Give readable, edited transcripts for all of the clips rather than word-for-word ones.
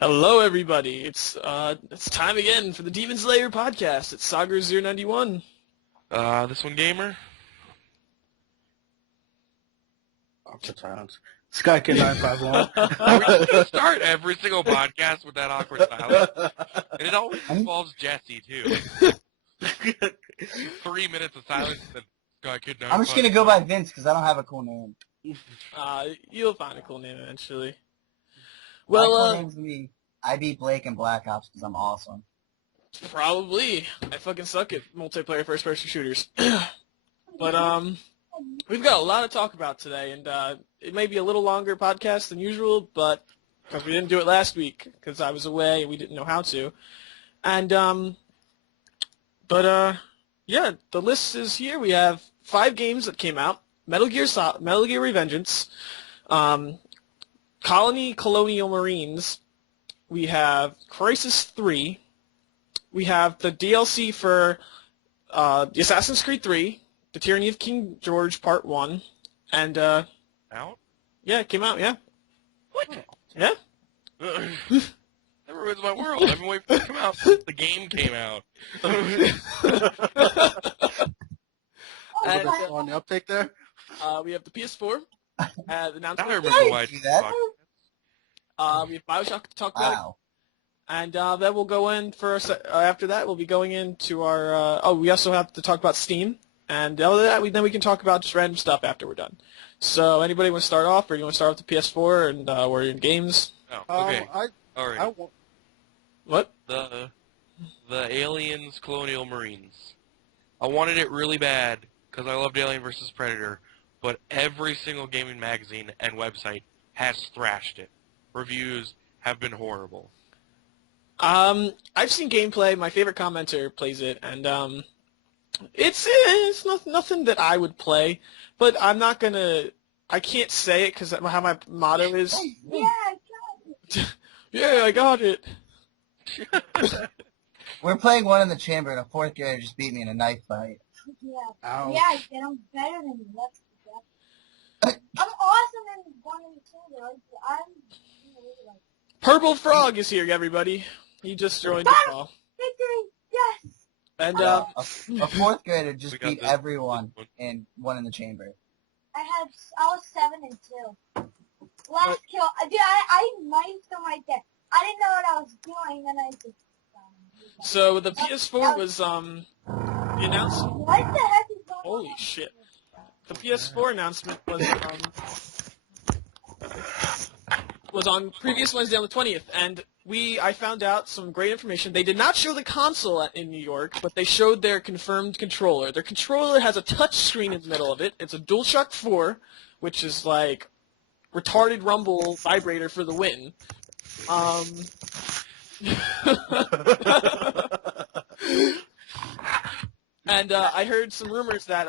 Hello, everybody. It's time again for the DemonsLair Podcast. It's Sagar091. This one gamer? Awkward silence. SkyKid951. Are we just gonna start every single podcast with that awkward silence? And it always involves Jesse, too. 3 minutes of silence, and then SkyKid951. I'm just going to go by Vince because I don't have a cool name. You'll find a cool name eventually. My Well, cool name's going to be I beat Blake in Black Ops because I'm awesome. probably. I fucking suck at multiplayer first-person shooters. But, we've got a lot to talk about today, and it may be a little longer podcast than usual, but because we didn't do it last week because I was away and we didn't know how to. And, yeah, the list is here. We have 5 games that came out. Metal Gear Revengeance, Colony Colonial Marines, we have Crisis 3, we have the DLC for the Assassin's Creed 3, The Tyranny of King George Part 1, and Out? yeah, it came out, yeah. What? Yeah? That ruins my world. I've been waiting for it to come out since the game came out. And, On the uptake there? we have the PS4, Now announcement. I remember why I do that? We have Bioshock to talk about. Wow. And then we'll go in for after that. We'll be going into our. We also have to talk about Steam, and other than that, then we can talk about just random stuff after we're done. So, anybody want to start off, or you want to start with the PS4 and we're in games? Oh, okay. All I right. What? The Aliens Colonial Marines. I wanted it really bad because I loved Alien vs. Predator, but every single gaming magazine and website has thrashed it. Reviews have been horrible. I've seen gameplay. My favorite commenter plays it, and it's nothing that I would play, but I'm not gonna. I can't say it because how my motto is. Yeah, I got it. Yeah, I got it. We're playing one in the chamber, and a 4th grader just beat me in a knife fight. Yeah. Ouch. Yeah, I did. I'm better than you. I'm awesome in one and two, though. I'm Purple Frog is here, everybody. He just joined the call. victory. Yes. And A 4th grader just We got beat this. everyone in one in the chamber. I was 7 and 2. Last kill. Dude, I knifed him right there. I didn't know what I was doing, then I just. so the PS4 was the announcement. What the heck is going on? Holy shit! The PS4 announcement was on previous Wednesday on the 20th, and I found out some great information. They did not show the console in New York, but they showed their confirmed controller. Their controller has a touch screen in the middle of it. It's a DualShock 4, which is like retarded rumble vibrator for the win. And I heard some rumors that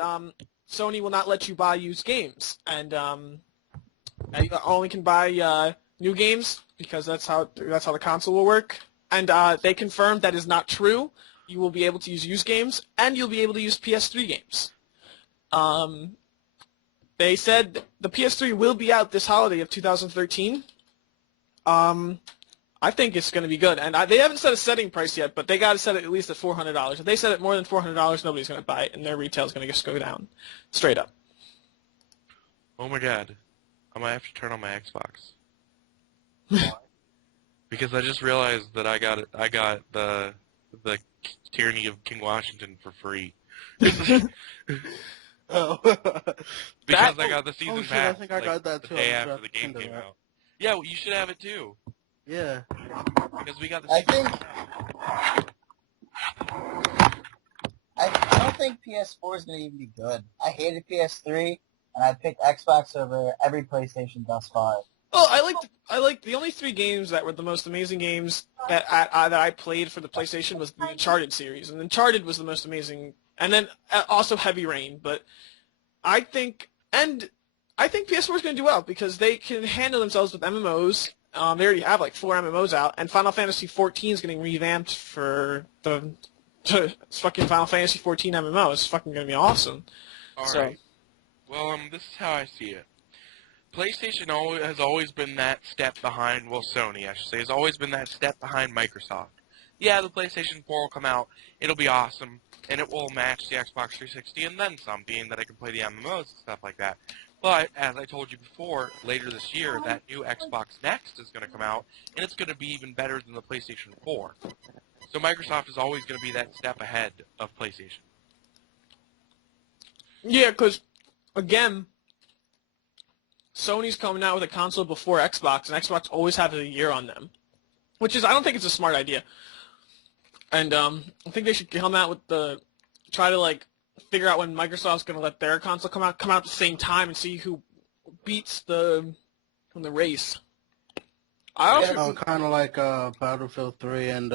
Sony will not let you buy used games, and you only can buy new games because that's how the console will work. And they confirmed that is not true. You will be able to use used games, and you'll be able to use PS3 games. They said the PS3 will be out this holiday of 2013. I think it's going to be good, and they haven't set a setting price yet, but they got to set it at least at $400. If they set it more than $400, nobody's going to buy it, and their retail is going to just go down, straight up. Oh my god. I might have to turn on my Xbox. Because I just realized that I got the Tyranny of King Washington for free. Oh. Because I got the season shit, pass I think I got that the too. day I after forgot the to game think of came that. out. Yeah, well, you should have it too. Yeah. Because we got the I don't think PS4 is going to even be good. I hated PS3, and I picked Xbox over every PlayStation thus far. Well, I liked the only 3 games that were the most amazing games that I played for the PlayStation was the Uncharted series, and Uncharted was the most amazing, and then also Heavy Rain. But I think PS4 is going to do well because they can handle themselves with MMOs. They already have like 4 MMOs out, and Final Fantasy XIV is getting revamped for it's fucking Final Fantasy XIV MMO. It's fucking going to be awesome. Alright. So, Well, this is how I see it. PlayStation has always been that step behind, well, Sony, I should say, has always been that step behind Microsoft. Yeah, the PlayStation 4 will come out, it'll be awesome, and it will match the Xbox 360 and then some, being that I can play the MMOs and stuff like that. But, as I told you before, later this year, that new Xbox Next is going to come out, and it's going to be even better than the PlayStation 4. So Microsoft is always going to be that step ahead of PlayStation. Yeah, because, again, Sony's coming out with a console before Xbox, and Xbox always has a year on them. Which is, I don't think it's a smart idea. And I think they should come out with try to, like, figure out when Microsoft's going to let their console come out at the same time and see who beats the race. Kind of like Battlefield 3 and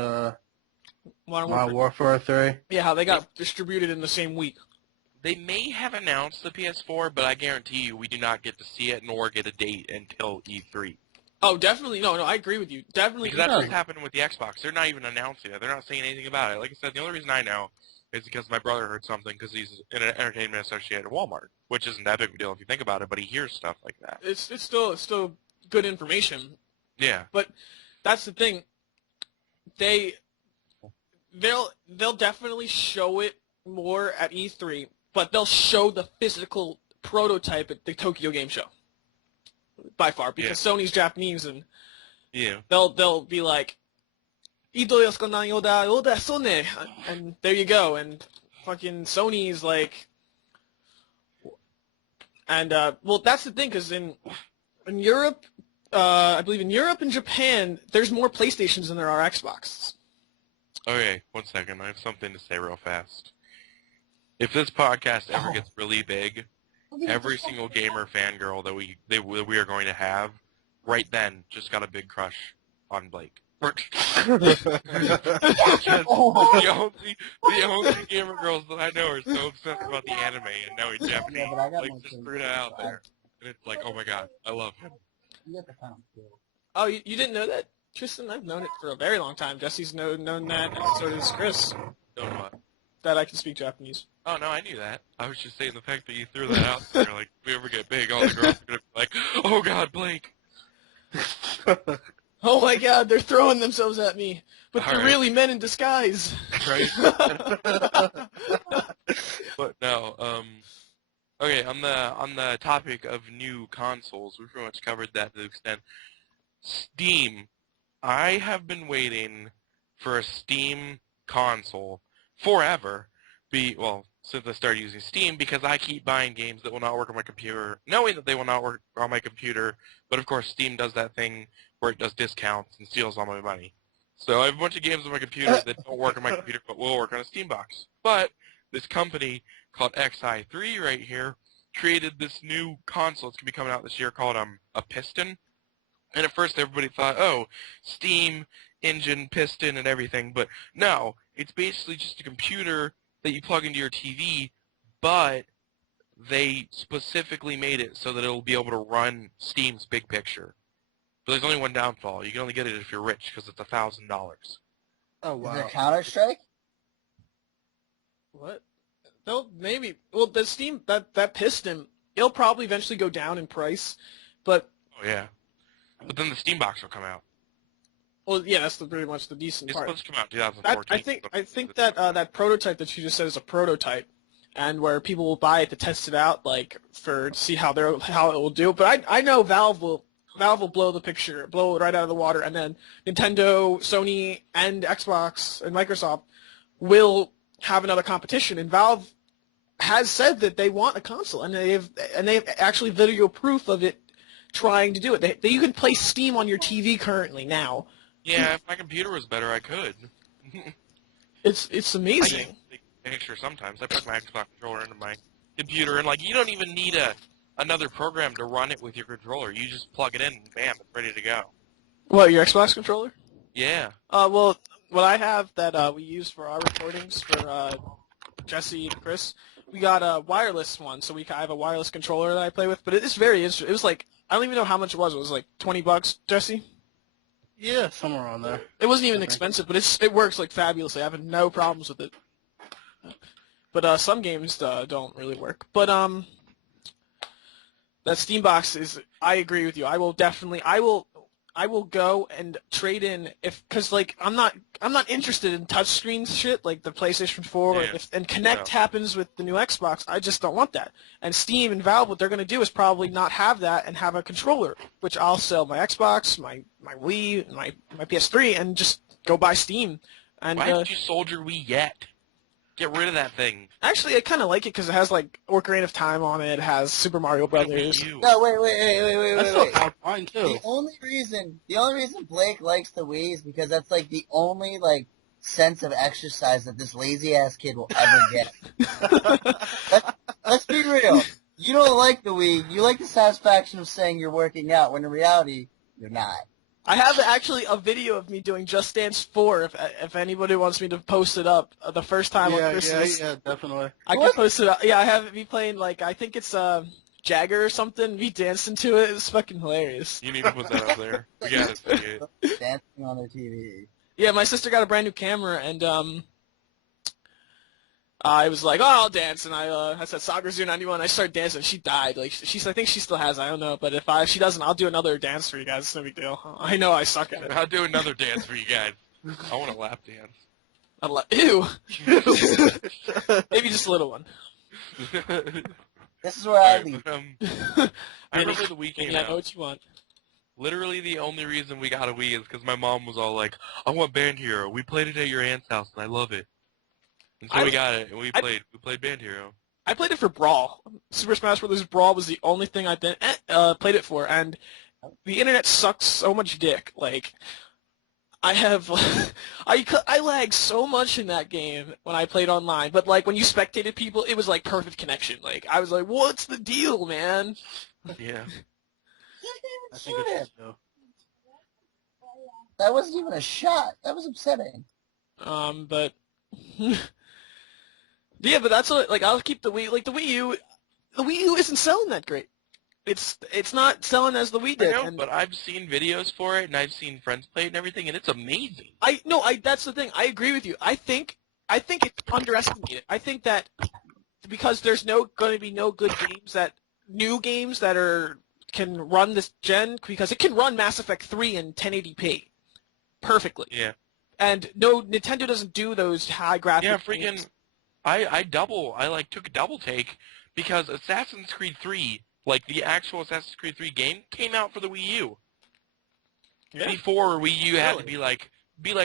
Modern Warfare 3. Yeah, how they got distributed in the same week. They may have announced the PS4, but I guarantee you we do not get to see it nor get a date until E3. Oh, definitely. No, I agree with you. Definitely. Because that's what's happening with the Xbox. They're not even announcing it. They're not saying anything about it. Like I said, the only reason I know is because my brother heard something because he's in an entertainment associate at Walmart, which isn't that big of a deal if you think about it, but he hears stuff like that. It's still good information. Yeah. But that's the thing. They'll definitely show it more at E3, but they'll show the physical prototype at the Tokyo Game Show. By far, because Sony's Japanese, and they'll be like, "Ito yosuko nan yoda, oda sone," and there you go. And fucking Sony's like, and well, that's the thing, because in Europe, I believe in Europe and Japan, there's more PlayStations than there are Xboxes. Okay, 1 second. I have something to say real fast. If this podcast ever gets really big, every single gamer fangirl that we are going to have, right then, just got a big crush on Blake. the only gamer girls that I know are so obsessed about the anime and knowing Japanese. Yeah, but I got Like, one just too. threw that out there. And it's like, oh my god, I love him. You got the pound too. Oh, you didn't know that, Tristan? I've known it for a very long time. Jesse's known that, and so does Chris, Don't what? that I can speak Japanese. Oh, no, I knew that. I was just saying the fact that you threw that out there, like, if we ever get big, all the girls are going to be like, oh god, Blake. Oh my god, they're throwing themselves at me. But they're Alright. really men in disguise. Right? But no, okay, on the topic of new consoles, we pretty much covered that to the extent. Steam. I have been waiting for a Steam console forever. Since I started using Steam, because I keep buying games that will not work on my computer, knowing that they will not work on my computer, but of course Steam does that thing where it does discounts and steals all my money. So I have a bunch of games on my computer that don't work on my computer but will work on a Steam box. But this company called XI3 right here created this new console that's going to be coming out this year called a Piston. And at first everybody thought, oh, Steam, engine, piston, and everything. But no, it's basically just a computer that you plug into your TV, but they specifically made it so that it will be able to run Steam's Big Picture. But there's only one downfall. You can only get it if you're rich, because it's $1,000. Oh, Is wow. there Counter-Strike? What? Maybe. Well, the Steam, that Piston, it'll probably eventually go down in price, but... Oh, yeah. But then the Steam box will come out. Well, yeah, that's pretty much the decent It's part. supposed to come out in 2014. I think that that prototype that you just said is a prototype, and where people will buy it to test it out, like to see how it will do. But I know Valve will blow it right out of the water, and then Nintendo, Sony, and Xbox and Microsoft will have another competition. And Valve has said that they want a console, and they've actually video proof of it trying to do it. You can play Steam on your TV currently now. Yeah, if my computer was better, I could. It's amazing. I take a picture sometimes. I plug my Xbox controller into my computer, and like you don't even need another program to run it with your controller. You just plug it in, and bam, it's ready to go. What, your Xbox controller? Yeah. Well, what I have that we use for our recordings for Jesse and Chris, we got a wireless one, so I have a wireless controller that I play with. But it is very interesting. It was like, I don't even know how much it was. It was like $20, Jesse? Yeah, somewhere on there. It wasn't even expensive, but it works like fabulously. I have no problems with it. But some games don't really work. But that Steam box is. I agree with you. I will go and trade in because like I'm not interested in touchscreen shit like the PlayStation 4 Yeah. and Kinect happens with the new Xbox. I just don't want that. And Steam and Valve, what they're going to do is probably not have that and have a controller, which I'll sell my Xbox, my Wii, my PS3, and just go buy Steam. And why haven't you sold your Wii yet? Get rid of that thing. Actually, I kind of like it because it has like Ocarina of Time on it. It has Super Mario Brothers. No, wait. That's not mine too. The only reason Blake likes the Wii is because that's like the only like sense of exercise that this lazy ass kid will ever get. Let's be real. You don't like the Wii. You like the satisfaction of saying you're working out, when in reality, you're not. I have actually a video of me doing Just Dance 4 if anybody wants me to post it up the first time on Christmas. Yeah, definitely. I can post it up. Yeah, I have me playing like I think it's Jagger or something. Me dancing to it. It's fucking hilarious. You need to put that up there. We gotta see it. Dancing on their TV. Yeah, my sister got a brand new camera and I was like, oh, I'll dance, and I said Soccer 91. I started dancing. She died. Like I think she still has. I don't know, but if she doesn't, I'll do another dance for you guys. It's no big deal. I know I suck at it. I'll do another dance for you guys. I want a lap dance. Ew. Maybe just a little one. This is where I leave. I remember the Wii came I out. know what you want. Literally the only reason we got a Wii is because my mom was all like, I want Band Hero. We played it at your aunt's house, and I love it. And so we got it, and we played Band Hero. I played it for Brawl. Super Smash Bros. Brawl was the only thing I played it for, and the internet sucks so much dick. Like, I have, I lagged so much in that game when I played online, but like when you spectated people, it was like perfect connection. Like, I was like, what's the deal, man? Yeah. I think it's too. That wasn't even a shot. That was upsetting. But yeah, but that's what, like, I'll keep the Wii. Like the Wii U isn't selling that great. It's not selling as the Wii did. I know, but I've seen videos for it, and I've seen friends play it and everything, and it's amazing. That's the thing. I agree with you. I think it's underestimated. I think that because there's going to be no good new games that can run this gen, because it can run Mass Effect 3 in 1080p perfectly. Yeah. And no, Nintendo doesn't do those high graphics. Yeah, freaking, I took a double take because Assassin's Creed 3, like the actual Assassin's Creed 3 game, came out for the Wii U. Yeah. Before Wii U had to be like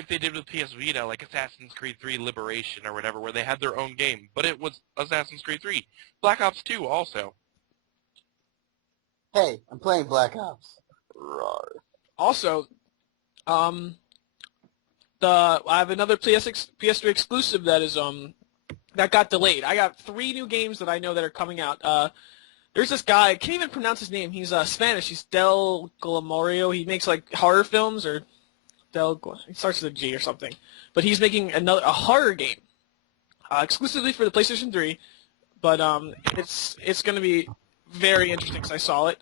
they did with PS Vita, like Assassin's Creed 3 Liberation or whatever, where they had their own game. But it was Assassin's Creed 3. Black Ops 2 also. Hey, I'm playing Black Ops. Also, I have another PS3 exclusive that is that got delayed. I got 3 new games that I know that are coming out. There's this guy, I can't even pronounce his name. He's Spanish. He's Del Glamorio. He makes like horror films, or he starts with a G or something. But he's making a horror game exclusively for the PlayStation 3. But it's going to be very interesting because I saw it.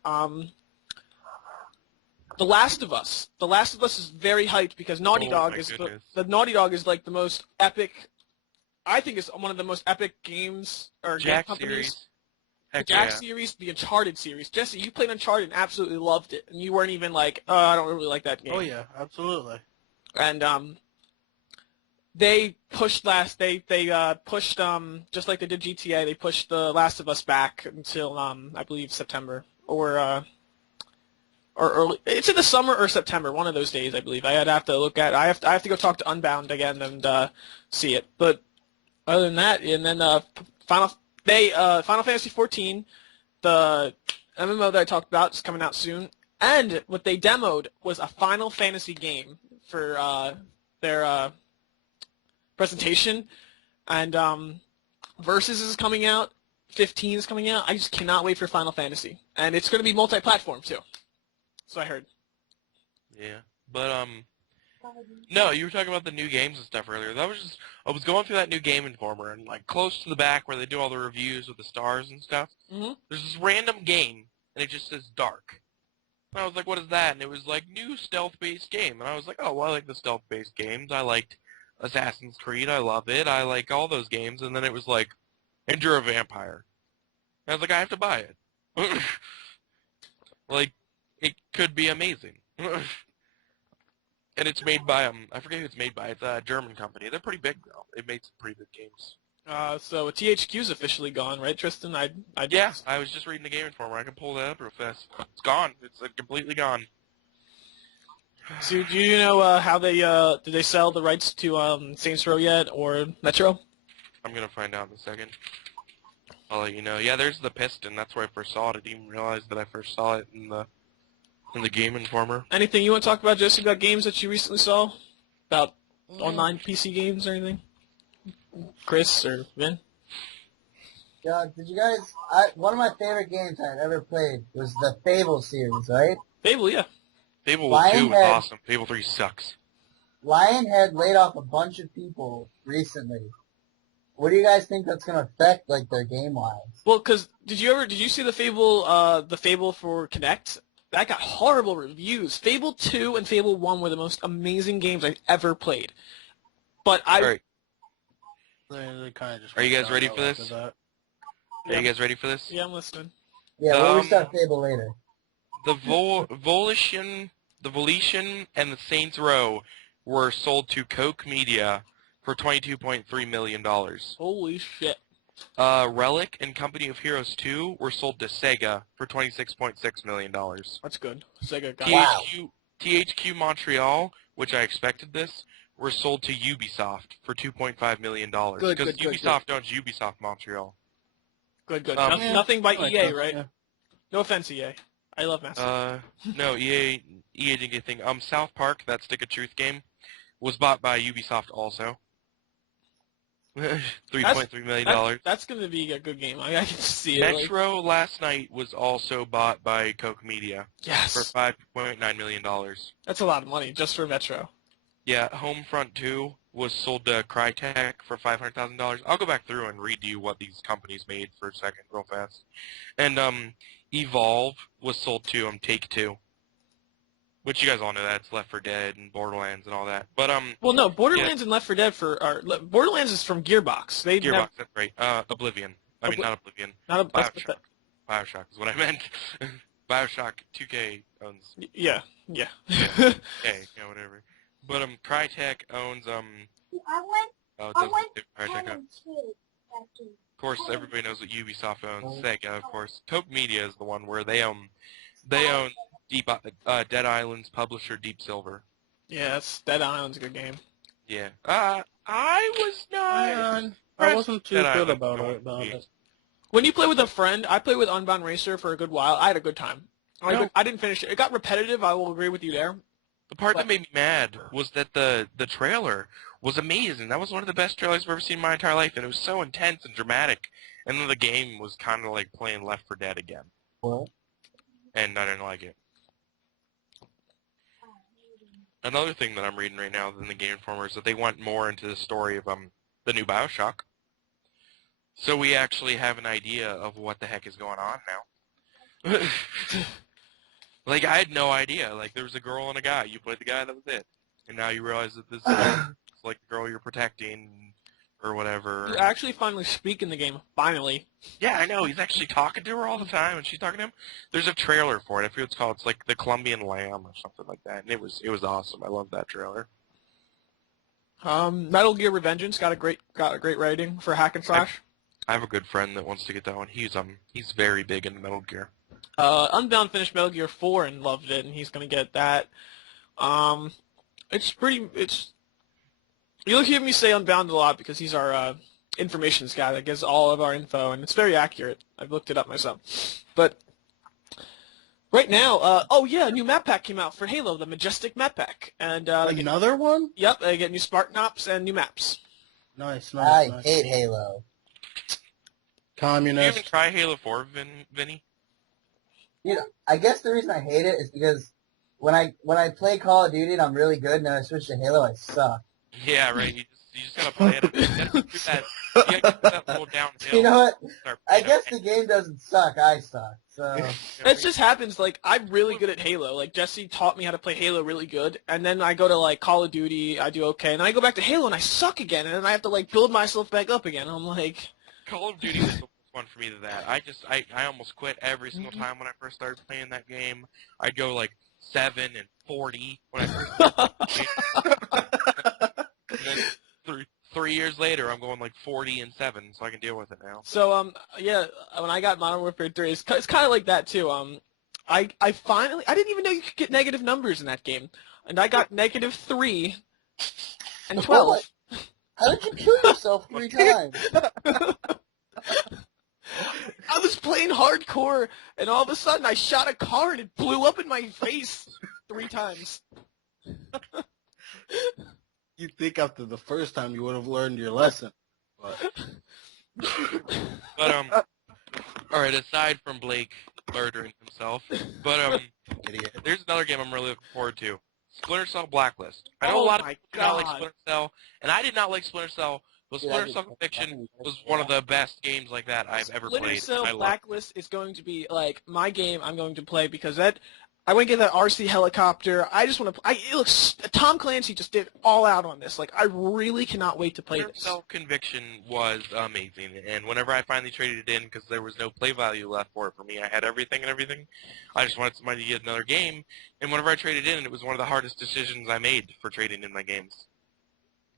The Last of Us. The Last of Us is very hyped because Naughty Dog is Naughty Dog is like the most epic. I think it's one of the most epic games or Jack game companies. series. The Heck Jack yeah. series, the Uncharted series. Jesse, you played Uncharted and absolutely loved it, and you weren't even like, oh, I don't really like that game. Oh yeah, absolutely. And they pushed just like they did GTA. They pushed The Last of Us back until I believe September or early. It's in the summer or September, one of those days, I believe. I'd have to look at. I have to go talk to Unbound again and see it. But other than that, and then Final Fantasy 14, the MMO that I talked about, is coming out soon. And what they demoed was a Final Fantasy game for their presentation. And Versus is coming out. 15 is coming out. I just cannot wait for Final Fantasy. And it's going to be multi-platform, too. So I heard. Yeah, but no, you were talking about the new games and stuff earlier. I was going through that new Game Informer, and like close to the back where they do all the reviews with the stars and stuff. Mm-hmm. There's this random game, and it just says Dark. And I was like, what is that? And it was like new stealth-based game, and I was like, oh, well, I like the stealth-based games. I liked Assassin's Creed. I love it. I like all those games. And then it was like, and you're a vampire. And I was like, I have to buy it. Like, it could be amazing. And it's made by, I forget who it's made by. It's a German company. They're pretty big, though. They made some pretty good games. So THQ's officially gone, right, Tristan? Yeah, I was just reading the Game Informer. I can pull that up real fast. It's gone. It's completely gone. So do you know how they did they sell the rights to Saints Row yet or Metro? I'm gonna find out in a second. I'll let you know. Yeah, there's the Piston. That's where I first saw it. I didn't even realize that I first saw it in the Game Informer. Anything you want to talk about, Jesse, about games that you recently saw? About online PC games or anything? Chris or Vin? Yeah, did you guys? One of my favorite games I've ever played was the Fable series, right? Fable, yeah. Fable 2 Lionhead- was awesome. Fable 3 sucks. Lionhead laid off a bunch of people recently. What do you guys think that's going to affect, like, their game-wise? Well, because did you see the Fable for Kinect? That got horrible reviews. Fable 2 and Fable 1 were the most amazing games I've ever played. But Alright, They kind of just. Are you guys went ready downhill for this? after that. are you guys ready for this? yeah, I'm listening. Yeah, we'll restart Fable later. The Volition and the Saints Row were sold to Koch Media for $22.3 million. Holy shit. Relic and Company of Heroes 2 were sold to Sega for $26.6 million. That's good. Sega got Wow. THQ Montreal, which I expected this, were sold to Ubisoft for $2.5 million. Good, Because good, good, Ubisoft owns Ubisoft Montreal. Good. Yeah, Nothing by I like EA, that, right? yeah. No offense, EA. I love Mass. No, EA didn't get a thing. South Park, that Stick of Truth game, was bought by Ubisoft also. $3.3 million. That's going to be a good game. I can see it. Metro last night was also bought by Koch Media for Yes. $5.9 million. That's a lot of money just for Metro. Yeah, Homefront 2 was sold to Crytek for $500,000. I'll go back through and read you what these companies made for a second real fast. And Evolve was sold to Take-Two. Which you guys all know that. It's Left 4 Dead and Borderlands and all that. But Well, no, Borderlands and Left 4 Dead Borderlands is from Gearbox. Gearbox, that's right. Oblivion. Not Oblivion. Not a Bioshock. Bioshock is what I meant. Bioshock 2K owns. Yeah. Okay, yeah, whatever. But Crytek owns I Oh, it I doesn't went say Crytek 10 and 2 that game. Of course, everybody knows what Ubisoft owns. Sega, of course. Koch Media is the one where they own Dead Island's publisher, Deep Silver. Yeah, Dead Island's a good game. Yeah. I was not. I wasn't too Dead good Island about going it. to be- When you play with a friend, I played with Unbound Racer for a good while. I had a good time. I didn't finish it. It got repetitive. I will agree with you there. The part that made me mad was that the trailer was amazing. That was one of the best trailers I've ever seen in my entire life, and it was so intense and dramatic. And then the game was kind of like playing Left 4 Dead again. What? And I didn't like it. Another thing that I'm reading right now in the Game Informer is that they went more into the story of the new Bioshock. So we actually have an idea of what the heck is going on now. Like, I had no idea. Like, there was a girl and a guy. You played the guy, that was it. And now you realize that this is like the girl you're protecting or whatever. You actually finally speak in the game. Finally. Yeah, I know. He's actually talking to her all the time, and she's talking to him. There's a trailer for it. I forget what it's called. It's like The Colombian Lamb or something like that. And it was awesome. I love that trailer. Metal Gear Revengeance got a great rating for hack and slash. I have a good friend that wants to get that one. He's very big into Metal Gear. Unbound finished Metal Gear 4 and loved it, and he's gonna get that. You'll hear me say Unbound a lot because he's our informations guy that gives all of our info, and it's very accurate. I've looked it up myself. But right now, a new map pack came out for Halo, the Majestic map pack, and Another one? yep, they get new Spartan ops and new maps. Nice. I nice. hate Halo. Did you even Communist. try Halo 4, Vinny? You know, I guess the reason I hate it is because when I play Call of Duty and I'm really good, and then I switch to Halo, I suck. Yeah, right. You just gotta play it. You gotta do that little downhill. You know what? Start I playing guess it. the game doesn't suck. I suck. So It just happens, like, I'm really good at Halo. Like, Jesse taught me how to play Halo really good, and then I go to, like, Call of Duty, I do okay, and then I go back to Halo and I suck again, and then I have to, like, build myself back up again. I'm like... Call of Duty was the most fun for me than that. I almost quit every single time when I first started playing that game. I'd go like 7 and 40 when I first started playing. And then 3 years later, I'm going like 40 and 7, so I can deal with it now. So yeah, when I got Modern Warfare 3, it's kind of like that too. I didn't even know you could get negative numbers in that game, and I got -3 and 12. How did you kill yourself 3 times? I was playing hardcore, and all of a sudden I shot a car and it blew up in my face 3 times. You'd think after the first time you would have learned your lesson. But all right, aside from Blake murdering himself, but idiot. there's another game I'm really looking forward to. Splinter Cell Blacklist. I know Oh a lot of my people do not like God. Splinter Cell, and I did not like Splinter Cell, but Dude, Splinter Cell Conviction was one of the best games like that I've ever Splinter played. Cell I loved it. Blacklist is going to be like my game I'm going to play because I want to get that RC helicopter. I just want to. It looks. Tom Clancy just did all out on this. Like I really cannot wait to play Splinter this. Cell Conviction was amazing, and whenever I finally traded it in, because there was no play value left for it for me, I had everything and everything. I just wanted somebody to get another game, and whenever I traded in, it was one of the hardest decisions I made for trading in my games.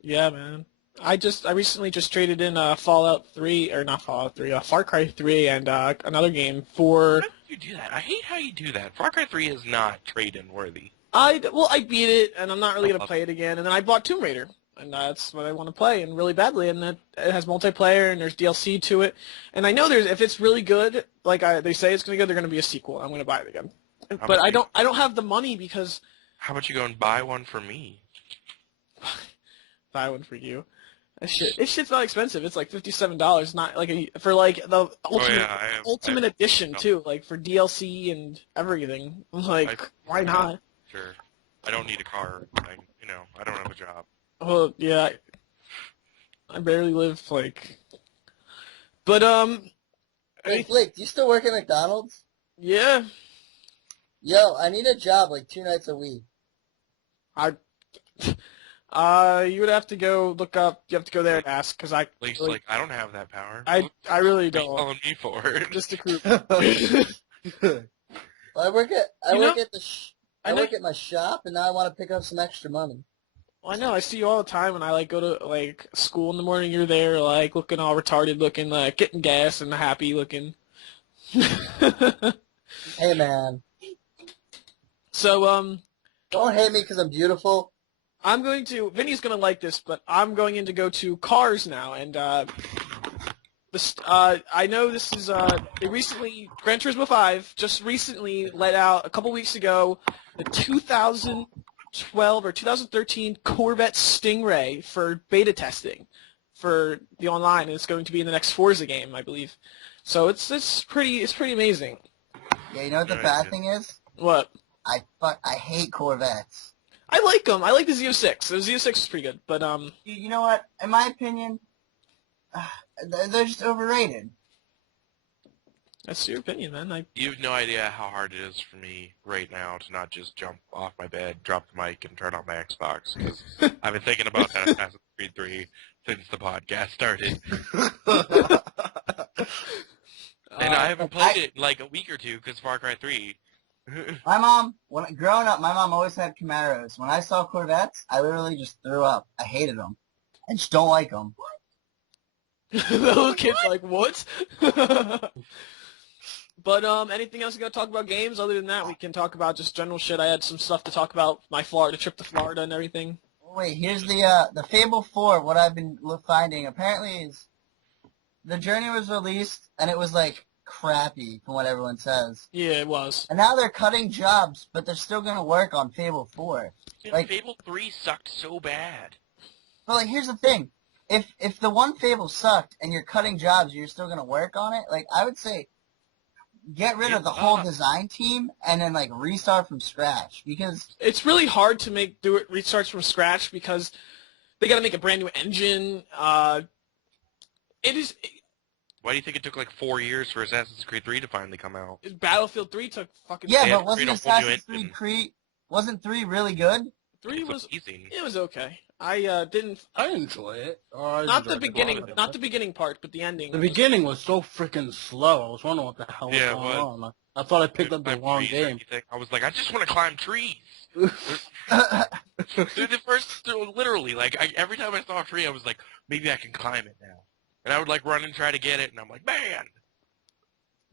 Yeah, man. I recently just traded in Fallout 3 or not Fallout 3, Far Cry 3 and another game for. How did you do that? I hate how you do that. Far Cry 3 is not trade-in worthy. I beat it and I'm not really gonna play it again. And then I bought Tomb Raider and that's what I want to play and really badly. And it has multiplayer and there's DLC to it. And I know if it's really good, like they say it's gonna go, there's gonna be a sequel. I'm gonna buy it again. But I don't have the money because. How about you go and buy one for me? Buy one for you. This shit's not expensive. It's like $57. Not like for like the ultimate edition too, like for DLC and everything. I'm like, why not? Sure. I don't need a car. I don't have a job. Well, yeah. I barely live like. But Hey, Blake, do you still work at McDonald's? yeah. Yo, I need a job like 2 nights a week. You would have to go look up. You have to go there and ask because I. Blake's really, like, I don't have that power. I really What are you don't. telling me for? Just a group. Well, I work at my shop, and now I want to pick up some extra money. Well, I know. I see you all the time when I like go to like school in the morning. You're there, like looking all retarded, looking like getting gas and happy looking. Hey, man, So don't hate me because I'm beautiful. I'm going to. Vinny's going to like this, but I'm going in to go to Cars now, and I know this is they recently Gran Turismo 5 just recently let out a couple weeks ago the 2012 or 2013 Corvette Stingray for beta testing for the online, and it's going to be in the next Forza game, I believe. So it's pretty amazing. Yeah, you know what the bad thing is? What? I hate Corvettes. I like them. I like the Z06. The Z06 is pretty good, but You know what? In my opinion, they're just overrated. that's your opinion, man. You have no idea how hard it is for me right now to not just jump off my bed, drop the mic, and turn on my Xbox, because I've been thinking about that Assassin's Creed 3 since the podcast started. And I haven't played it in like a week or two because Far Cry 3. My mom, growing up, my mom always had Camaros. When I saw Corvettes, I literally just threw up. I hated them. I just don't like them. The little kid's like, what? But anything else you got to talk about games? Other than that, we can talk about just general shit. I had some stuff to talk about, my Florida trip to Florida and everything. Wait, here's the Fable 4. What I've been finding apparently is the Journey was released and it was like crappy from what everyone says. Yeah, it was. And now they're cutting jobs, but they're still gonna work on Fable 4. Dude, Like, Fable 3 sucked so bad. but like, here's the thing: if the one Fable sucked and you're cutting jobs, you're still gonna work on it. Like, I would say, get rid of the whole design team and then like restart from scratch because It's really hard to do it restarts from scratch because they got to make a brand new engine. Why do you think it took like 4 years for Assassin's Creed 3 to finally come out? Battlefield 3 took fucking. yeah, They had but to wasn't create a whole new Assassin's engine. Creed wasn't 3 really good? 3 It's was amazing. it was okay. I didn't I enjoy it. not the beginning part, but the ending. The beginning was so freaking slow. I was wondering what the hell was Yeah, it going was. on. I thought I picked up the Climb wrong trees or game. anything. I was like, I just want to climb trees. Dude, literally, like, every time I saw a tree, I was like, maybe I can climb it now. And I would, like, run and try to get it, and I'm like, man!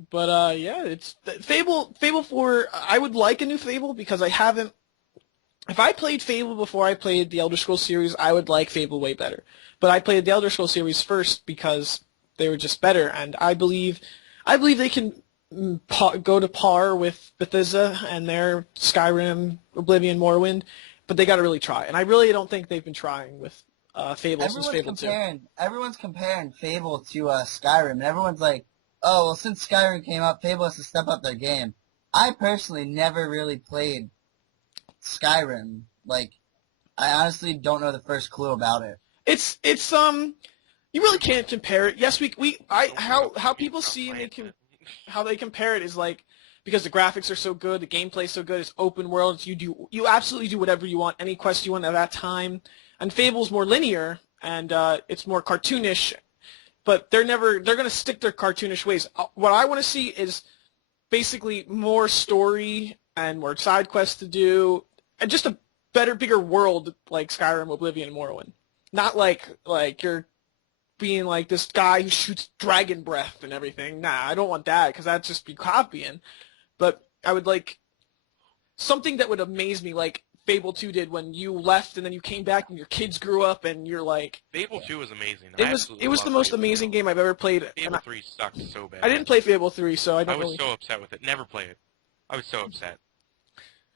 But yeah, it's Fable 4. I would like a new Fable because I haven't. If I played Fable before I played the Elder Scrolls series, I would like Fable way better. But I played the Elder Scrolls series first because they were just better, and I believe they can go to par with Bethesda and their Skyrim, Oblivion, Morrowind, but they got to really try. And I really don't think they've been trying with Fable since Fable 2. Everyone's comparing Fable to Skyrim, and everyone's like, oh, well, since Skyrim came out, Fable has to step up their game. I personally never really played Skyrim. Like, I honestly don't know the first clue about it. It's you really can't compare it. Yes, how people see and how they compare it is like because the graphics are so good, the gameplay's so good, it's open world. You absolutely do whatever you want, any quest you want at that time. And Fable's more linear and it's more cartoonish, but they're going to stick their cartoonish ways. What I want to see is basically more story and more side quests to do and just a better, bigger world like Skyrim, Oblivion, and Morrowind. Not like you're being like this guy who shoots dragon breath and everything. Nah, I don't want that because that'd just be copying. But I would like something that would amaze me like Fable 2 did when you left and then you came back and your kids grew up and you're like... Fable 2 was amazing. It was the most amazing game I've ever played. Fable 3 sucked so bad. I didn't play Fable 3, so I was so upset with it. Never play it. I was so upset.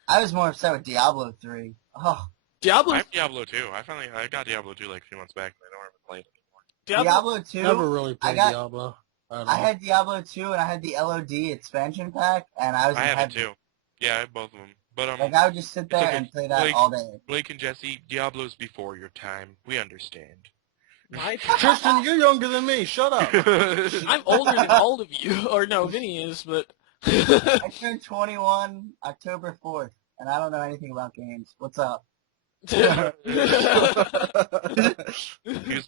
I was more upset with Diablo 3. Oh. I have Diablo 2. I got Diablo 2 like a few months back and I don't ever play it anymore. Diablo 2? Never really played Diablo. I had Diablo 2 and I had the LOD expansion pack and I had it too. Yeah, I had both of them. But like I would just sit there and play that all day. Blake and Jesse, Diablo's before your time. We understand. Tristan, you're younger than me. Shut up. I'm older than all of you. Or no, Vinny is, but... I turned 21 October 4th, and I don't know anything about games. What's up? He was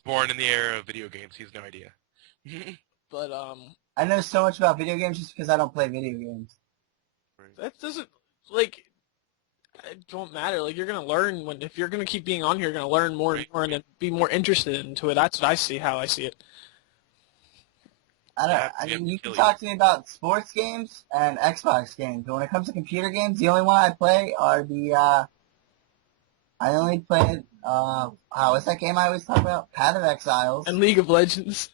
born in the era of video games. He has no idea. But, I know so much about video games just because I don't play video games. That doesn't, like... It don't matter. Like, you're going to learn if you're going to keep being on here, you're going to learn more and more and then be more interested into it. That's what I see, how I see it. I don't know. I mean, you can talk to me about sports games and Xbox games, but when it comes to computer games, the only one I play are I only played, what's that game I always talk about? Path of Exiles. And League of Legends.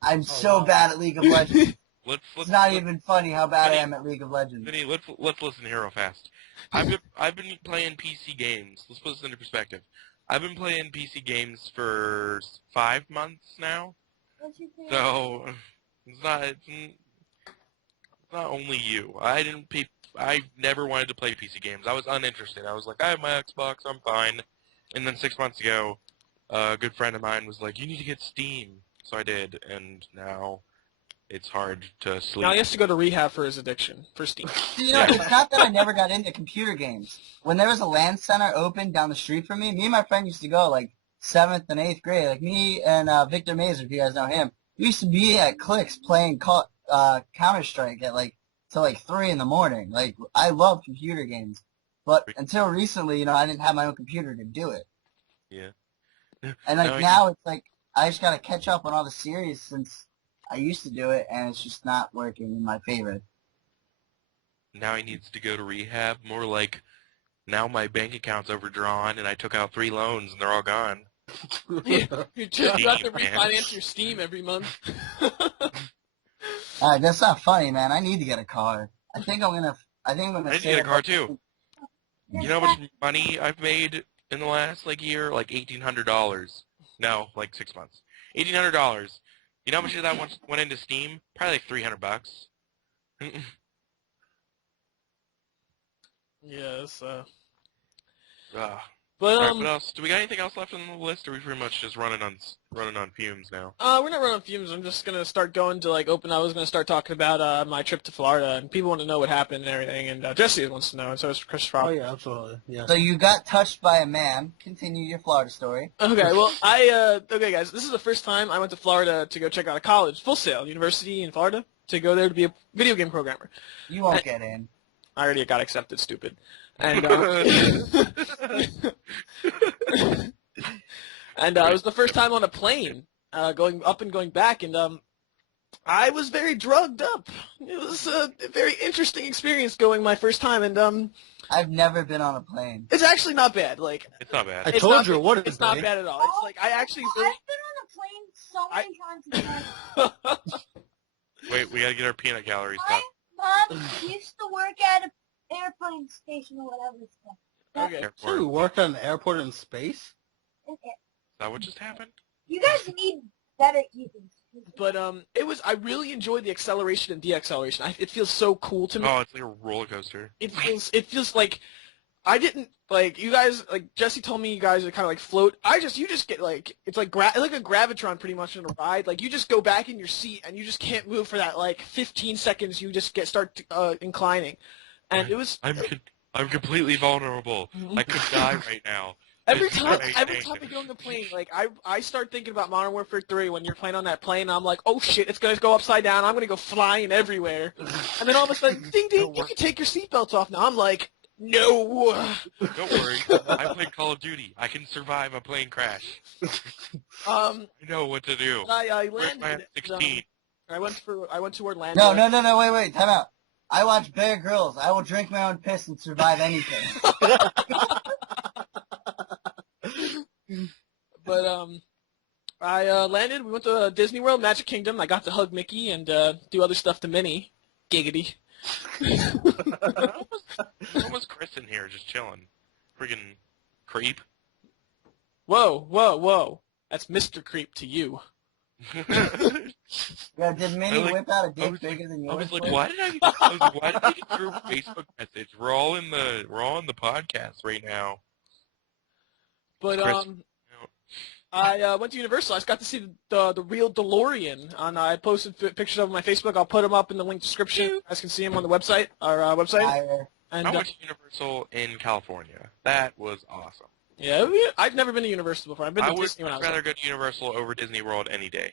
I'm so bad at League of Legends. It's not even funny how bad I am at League of Legends. Vinny, let's listen here real fast. I've been playing PC games. Let's put this into perspective. I've been playing PC games for 5 months now. So it's not only you. I never wanted to play PC games. I was uninterested. I was like, I have my Xbox, I'm fine. And then 6 months ago, a good friend of mine was like, you need to get Steam. So I did, and now it's hard to sleep. Now he has to go to rehab for his addiction, for Steam. You know, it's not that I never got into computer games. When there was a LAN center open down the street from me and my friend used to go, like, 7th and 8th grade. Like, me and Victor Mazer, if you guys know him, we used to be at Clicks playing Counter-Strike at, like, till, like, 3 in the morning. Like, I love computer games. But until recently, you know, I didn't have my own computer to do it. Yeah. And, like, now it's, like, I just gotta catch up on all the series since I used to do it, and it's just not working in my favor. Now he needs to go to rehab. More like, now my bank account's overdrawn, and I took out 3 loans, and they're all gone. You just have to refinance your Steam every month. Alright, that's not funny, man. I need to get a car. I need to get a car, too. You know how much money I've made in the last, like, year? Like, $1,800. No, like 6 months. $1,800. You know how much of that went into Steam? Probably like $300. Yes. But Alright, what else? Do we got anything else left on the list, or are we pretty much just running on fumes now? we're not running on fumes. I'm just gonna start going to I was gonna start talking about my trip to Florida, and people want to know what happened and everything, and Jesse wants to know, and so does Chris Oh Rock. yeah, absolutely. Yeah. So you got touched by a man. Continue your Florida story. Okay, well, okay, guys, this is the first time I went to Florida to go check out a college, Full Sail University in Florida, to go there to be a video game programmer. You won't get in. I already got accepted, stupid. And, and it was the first time on a plane, going up and going back, and I was very drugged up. It was a very interesting experience going my first time, and I've never been on a plane. it's actually not bad. Like, It's not bad. I it's told not you bad- what it's not bad at all. It's like I actually I've really, been on a plane so many times. Wait, we gotta get our peanut gallery stuff. My mom used to work at an airplane station or whatever it's called. okay. Airport. Dude, worked at an airport in space? Okay. Is that what just happened? You guys need better eatings. But I really enjoyed the acceleration and deceleration. It feels so cool to me. Oh, it's like a roller coaster. It feels like I didn't like you guys. Like Jesse told me, you guys are kind of like float. You just get like it's like like a gravitron pretty much in a ride. Like you just go back in your seat and you just can't move for that like 15 seconds. You just start inclining, and it was I'm completely vulnerable. I could die right now. every This is time amazing. I get on the plane. Like I start thinking about Modern Warfare 3 when you're playing on that plane. And I'm like, oh shit, it's gonna go upside down. I'm gonna go flying everywhere, and then all of a sudden, ding ding, you can take your seatbelts off now. I'm like, no. Don't worry. I play Call of Duty. I can survive a plane crash. I know what to do. I Where's my landed. F-16? I went to Orlando. No, wait, time out. I watch Bear Grylls. I will drink my own piss and survive anything. But I landed. We went to Disney World, Magic Kingdom. I got to hug Mickey and do other stuff to Minnie. Giggity. What was Chris in here just chilling? Friggin' creep. Whoa. That's Mr. Creep to you. Yeah, did Minnie I like- whip out a I dick was bigger than I yours? was like, Blake? why did I get through a Facebook message? We're all on the podcast right now. But Chris- I went to Universal. I just got to see the real DeLorean. I posted pictures of him on my Facebook. I'll put them up in the link description. You guys can see him on the website, our website. Fire. And I went to Universal in California. That was awesome. yeah, I've never been to Universal before. I've been I to would Disney when I was rather go to Universal over Disney World any day.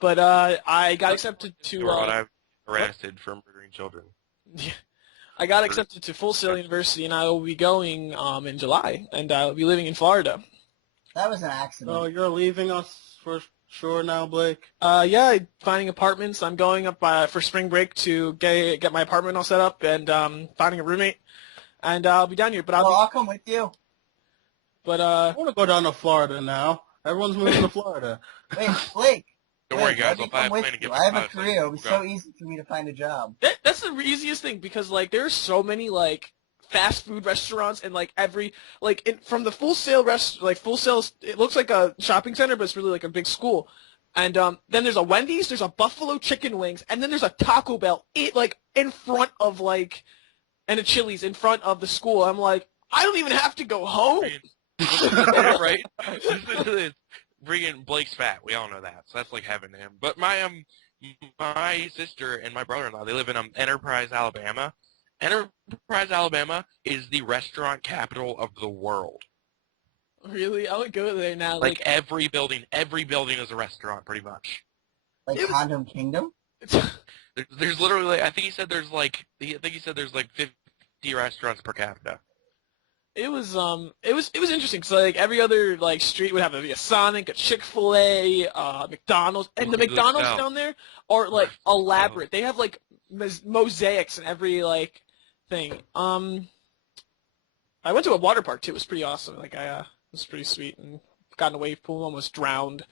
But I got accepted Disney to. World, I'm arrested for murdering children. I got accepted to Full Sail University, and I will be going in July, and I'll be living in Florida. That was an accident. So you're leaving us for sure now, Blake? Yeah, finding apartments. I'm going up for spring break to get my apartment all set up, and finding a roommate, and I'll be down here. But I'll come with you. I want to go down to Florida now. Everyone's moving to Florida. Wait, Blake. Don't worry, guys. let me I'll buy a come with plane and you. get I have my a career. It'll be Go. so easy for me to find a job. that's the easiest thing because like there's so many like fast food restaurants and like from the Full Sail Full Sail, it looks like a shopping center, but it's really like a big school. And then there's a Wendy's, there's a Buffalo Chicken Wings, and then there's a Taco Bell in front of and a Chili's in front of the school. I'm like, I don't even have to go home. Right? Listen to this. Bringing Blake's fat. We all know that. So that's like heaven to him. But my sister and my brother-in-law, they live in Enterprise, Alabama. Enterprise, Alabama is the restaurant capital of the world. Really? I would go there now. Like every building is a restaurant, pretty much. Like Condom Kingdom? There's literally, I think he said there's like 50 restaurants per capita. It was interesting because like every other like street would have a Sonic, a Chick-fil-A, McDonald's, and the McDonald's down there are like elaborate. They have like mosaics in every like thing. I went to a water park too. It was pretty awesome. Like it was pretty sweet and got in a wave pool, almost drowned.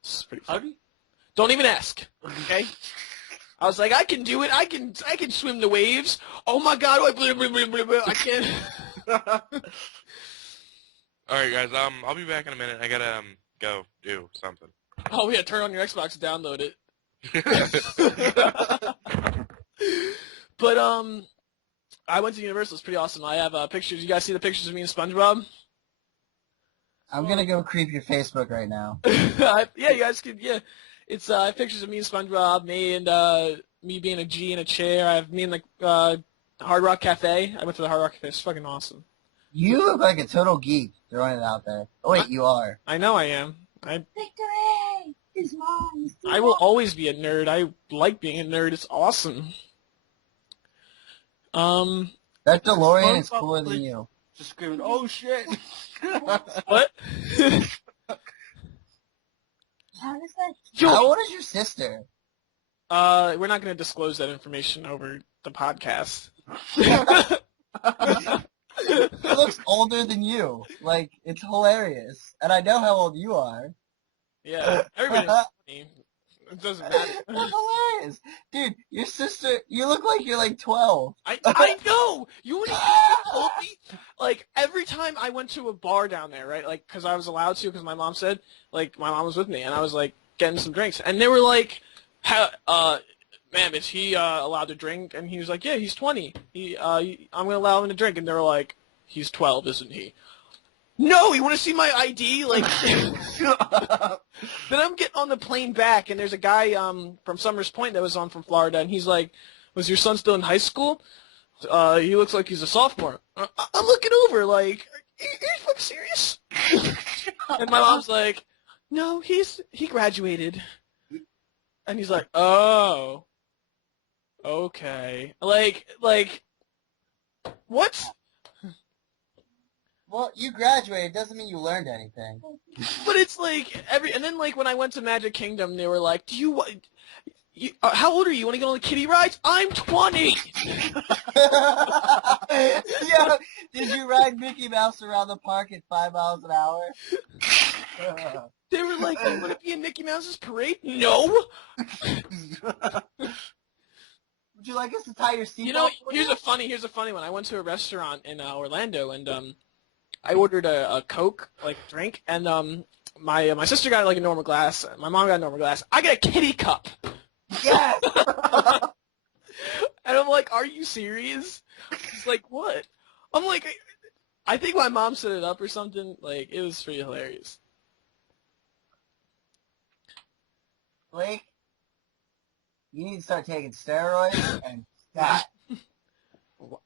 It's pretty fun. Don't even ask. Okay. I was like, I can do it. I can swim the waves. Oh my god! I can't. All right, guys. I'll be back in a minute. I gotta go do something. Oh yeah, turn on your Xbox, download it. But I went to Universal. It's pretty awesome. I have pictures. You guys see the pictures of me and SpongeBob? I'm gonna go creep your Facebook right now. Yeah, you guys could. Yeah, it's I have pictures of me and SpongeBob, me and me being a G in a chair. I have me in the Hard Rock Cafe. I went to the Hard Rock Cafe. It's fucking awesome. You look like a total geek throwing it out there. Oh wait, you are. I know I am. Victory! His mom. I will always be a nerd. I like being a nerd. It's awesome. That DeLorean is SpongeBob, cooler than please. you. Just screaming, oh shit! What? How does that? How old is your sister? We're not going to disclose that information over the podcast. She looks older than you. Like, it's hilarious. And I know how old you are. Yeah, everybody knows me. It doesn't matter. That's hilarious. Dude, your sister, you look like you're like 12. I know! You want to told me? Like, every time I went to a bar down there, right? Like, because I was allowed to, because my mom said, like, my mom was with me, and I was, like, getting some drinks. And they were like, ma'am, is he allowed to drink? And he was like, yeah, he's 20. I'm going to allow him to drink. And they were like, he's 12, isn't he? No, you want to see my ID? Like, then I'm getting on the plane back, and there's a guy from Summers Point that was on from Florida, and he's like, was your son still in high school? He looks like he's a sophomore. I'm looking over, like, are you fucking serious? And my mom's like, no, he graduated. And he's like, oh, okay. Like, what? Well, you graduated. Doesn't mean you learned anything. But it's like and then like when I went to Magic Kingdom, they were like, how old are you? Want to go on the kiddie rides? I'm 20. Yeah, did you ride Mickey Mouse around the park at 5 miles an hour? They were like, you want to be in Mickey Mouse's parade? No. Would you like us to tie your seatbelt? You know, here's a funny one. I went to a restaurant in Orlando, and I ordered a Coke, like, drink, and my sister got, like, a normal glass. My mom got a normal glass. I got a kitty cup. Yes! And I'm like, are you serious? She's like, what? I'm like, I think my mom set it up or something. Like, it was pretty hilarious. Blake, you need to start taking steroids and that.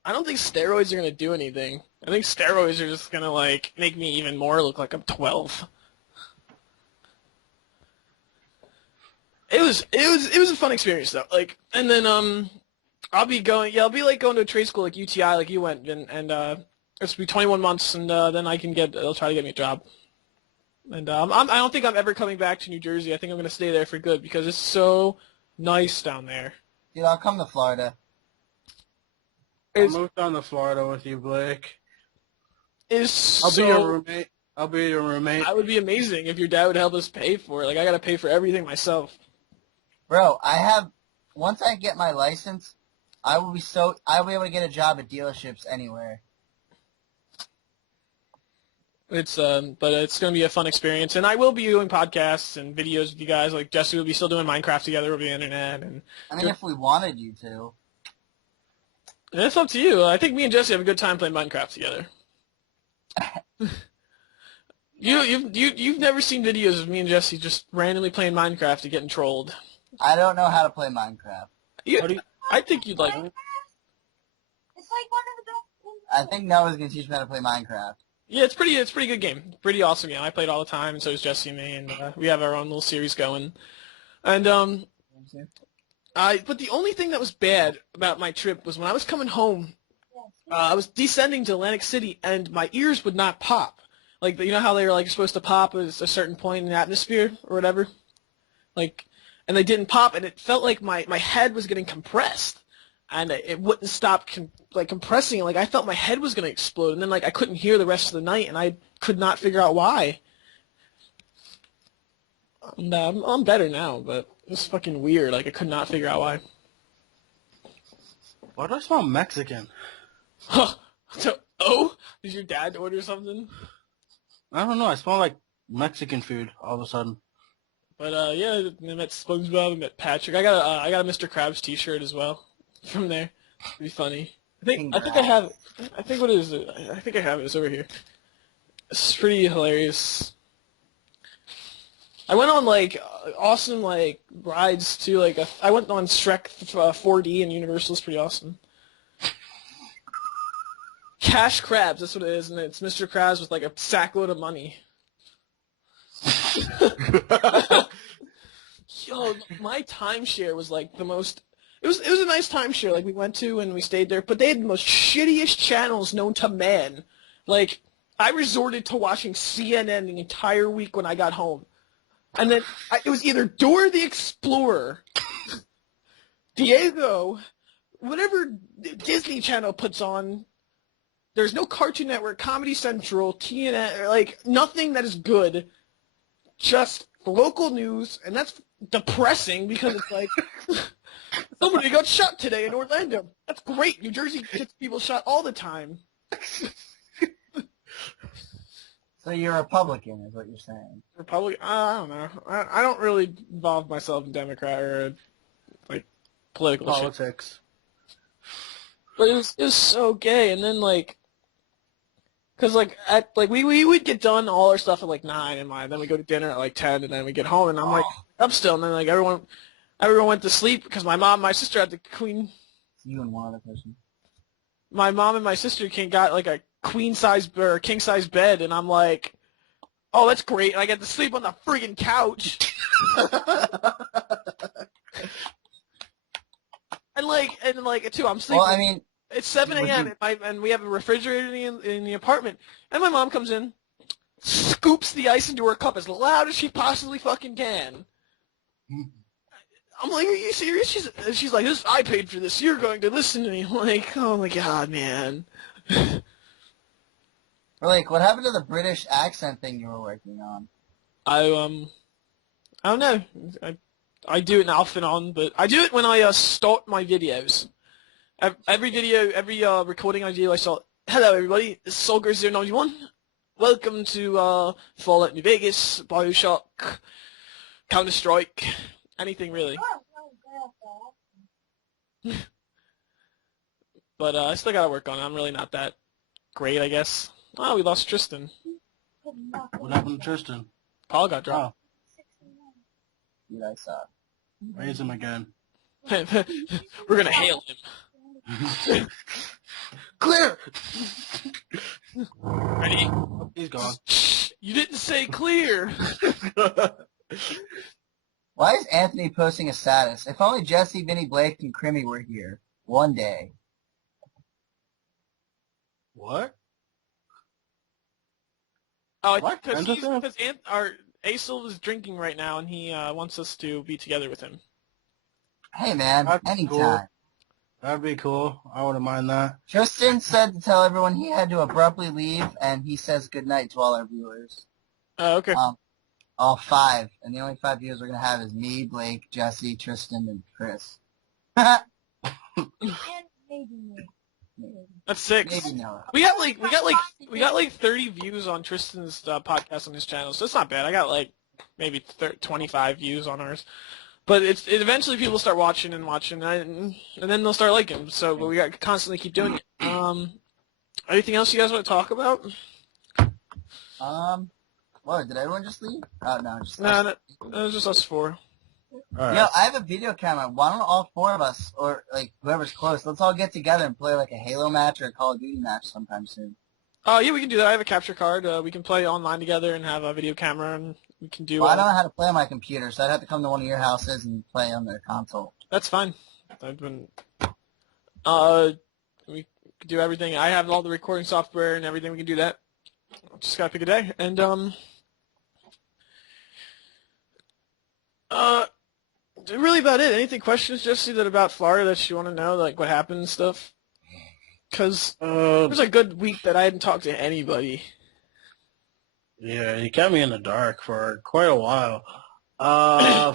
I don't think steroids are going to do anything. I think steroids are just going to, like, make me even more look like I'm 12. It was a fun experience, though. Like, and then, I'll be going to a trade school like UTI, like you went, and it's be 21 months, and then they'll try to get me a job. And I don't think I'm ever coming back to New Jersey. I think I'm going to stay there for good because it's so nice down there. Dude, I'll come to Florida. I'll move down to Florida with you, Blake. I'll be your roommate. I'll be your roommate. That would be amazing if your dad would help us pay for it. Like, I got to pay for everything myself. Bro, once I get my license, I'll be able to get a job at dealerships anywhere. But it's going to be a fun experience, and I will be doing podcasts and videos with you guys. Like, Jesse will be still doing Minecraft together over the internet, and I mean, if we wanted you to. It's up to you. I think me and Jesse have a good time playing Minecraft together. You've never seen videos of me and Jesse just randomly playing Minecraft and getting trolled. I don't know how to play Minecraft. I think you'd like it. It's like one of the best. I think Noah's gonna teach me how to play Minecraft. Yeah, it's a pretty good game. Pretty awesome game. I play it all the time, and so does Jesse and me, and we have our own little series going. And but the only thing that was bad about my trip was when I was coming home, I was descending to Atlantic City, and my ears would not pop. Like, you know how they were like supposed to pop at a certain point in the atmosphere or whatever, like, and they didn't pop, and it felt like my head was getting compressed, and it wouldn't stop compressing. Like, I felt my head was gonna explode, and then like I couldn't hear the rest of the night, and I could not figure out why. And, I'm better now, but it was fucking weird. Like, I could not figure out why. Why do I smell Mexican? So, did your dad order something? I don't know. I smell like Mexican food all of a sudden. But yeah, I met SpongeBob, I met Patrick. I got a Mr. Krabs T-shirt as well from there. It'd be funny. I think I have. I think what is it? I think I have it. It's over here. It's pretty hilarious. I went on like awesome like rides too. Like I went on Shrek 4D and Universal. It's pretty awesome. Cash Crabs, that's what it is, and it's Mr. Krabs with like a sackload of money. Yo, my timeshare was like the most. It was a nice timeshare. Like we went to and we stayed there, but they had the most shittiest channels known to man. Like I resorted to watching CNN the entire week when I got home, and then it was either Dora the Explorer, Diego, whatever Disney Channel puts on. There's no Cartoon Network, Comedy Central, TNN, like nothing that is good. Just local news, and that's depressing because it's like somebody got shot today in Orlando. That's great. New Jersey gets people shot all the time. So you're a Republican, is what you're saying? Republican? I don't know. I don't really involve myself in Democrat or like political Politics. shit. But it was so gay, and then like. Cause like we would get done all our stuff at like 9 and then we go to dinner at like 10 and then we get home and I'm like up still and then like everyone went to sleep because my sister had the queen. You and one other person. My mom and my sister got like a queen size or king size bed and I'm like, oh that's great. And I get to sleep on the friggin' couch. and like too I'm sleeping. Well, I mean. It's 7 a.m. and we have a refrigerator in the apartment. And my mom comes in, scoops the ice into her cup as loud as she possibly fucking can. I'm like, are you serious? She's like, I paid for this. You're going to listen to me. I'm like, oh my god, man. Like, what happened to the British accent thing you were working on? I don't know. I do it off and on, but I do it when I start my videos. Every video, every recording I do, I saw, hello everybody, this is Solgar091. Welcome to Fallout New Vegas, Bioshock, Counter-Strike, anything really. But I still gotta work on it. I'm really not that great, I guess. Oh, we lost Tristan. What happened to Tristan? Paul got dropped. Dude, I saw. Raise him again. We're gonna hail him. Clear! Ready? He's gone. You didn't say clear. Why is Anthony posting a status? If only Jesse, Vinny, Blake, and Crimmy were here. One day. What? Oh, What? because our Asil is drinking right now, and he wants us to be together with him. Hey, man. That's Anytime. cool. That'd be cool. I wouldn't mind that. Tristan said to tell everyone he had to abruptly leave, and he says goodnight to all our viewers. Oh, okay. All 5. And the only 5 viewers we're going to have is me, Blake, Jesse, Tristan, and Chris. And maybe me. That's 6. Maybe Noah. We got like 30 views on Tristan's podcast on his channel, so it's not bad. I got like maybe 25 views on ours. But eventually people start watching, and then they'll start liking. So we got to constantly keep doing it. Anything else you guys want to talk about? What, did everyone just leave? Oh, no, just No, it was just us 4. Alright. Yo, I have a video camera. Why don't all 4 of us, or like whoever's close, let's all get together and play like a Halo match or a Call of Duty match sometime soon. Yeah, we can do that. I have a capture card. We can play online together and have a video camera, and we can do. Well, I don't know how to play on my computer, so I'd have to come to one of your houses and play on their console. That's fine. We can do everything. I have all the recording software and everything. We can do that. Just gotta pick a day. And really about it. Anything questions, Jesse, that about Florida that you want to know, like what happened and stuff? Because it was a good week that I hadn't talked to anybody. Yeah, you kept me in the dark for quite a while. I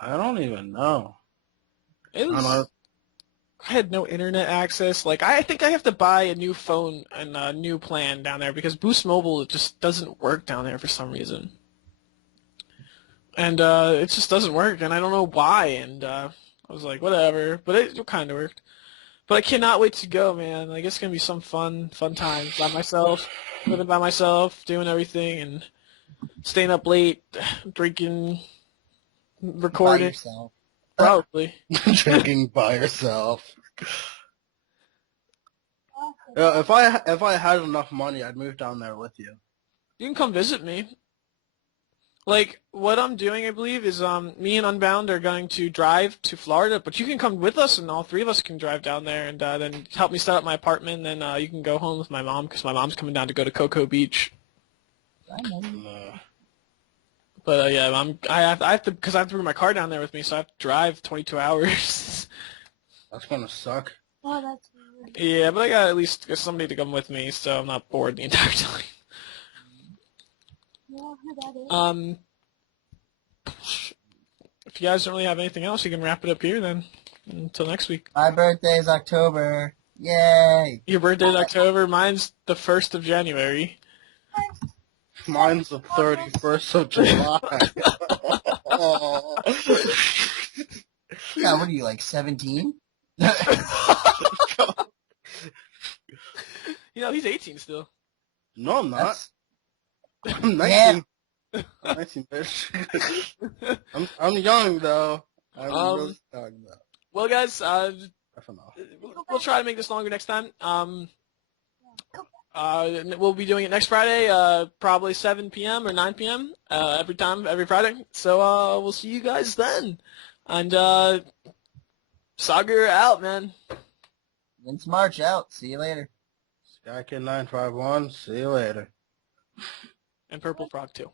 don't even know. It was. I had no internet access. Like, I think I have to buy a new phone and a new plan down there because Boost Mobile just doesn't work down there for some reason. And it just doesn't work, and I don't know why. And I was like, whatever. But it kind of worked. But I cannot wait to go, man. Like, it's gonna be some fun time by myself, living by myself, doing everything, and staying up late, drinking, By recording, yourself. probably. Drinking by yourself. Yeah, if I had enough money, I'd move down there with you. You can come visit me. Like, what I'm doing, I believe, is me and Unbound are going to drive to Florida, but you can come with us, and all three of us can drive down there, and then help me set up my apartment, and then you can go home with my mom, because my mom's coming down to go to Cocoa Beach. But yeah, I have to, because I have to bring my car down there with me, so I have to drive 22 hours. That's gonna suck. Oh, that's weird. Yeah, but I got at least somebody to come with me, so I'm not bored the entire time. Yeah, who that is. If you guys don't really have anything else, you can wrap it up here then. Until next week. My birthday's October. Yay! Your birthday's October. Mine's the 1st of January. Mine's the 31st of July. Yeah, what are you, like 17? You know, he's 18 still. No, I'm not. That's- I'm 19. I'm 19, bitch. I'm young though. I'm really young though. Well, guys, FML. we'll try to make this longer next time. We'll be doing it next Friday, probably 7 p.m. or 9 p.m. Every Friday. So we'll see you guys then. And Sagar out, man. Vince March out. See you later. SkyKid951. See you later. And Purple Frog too.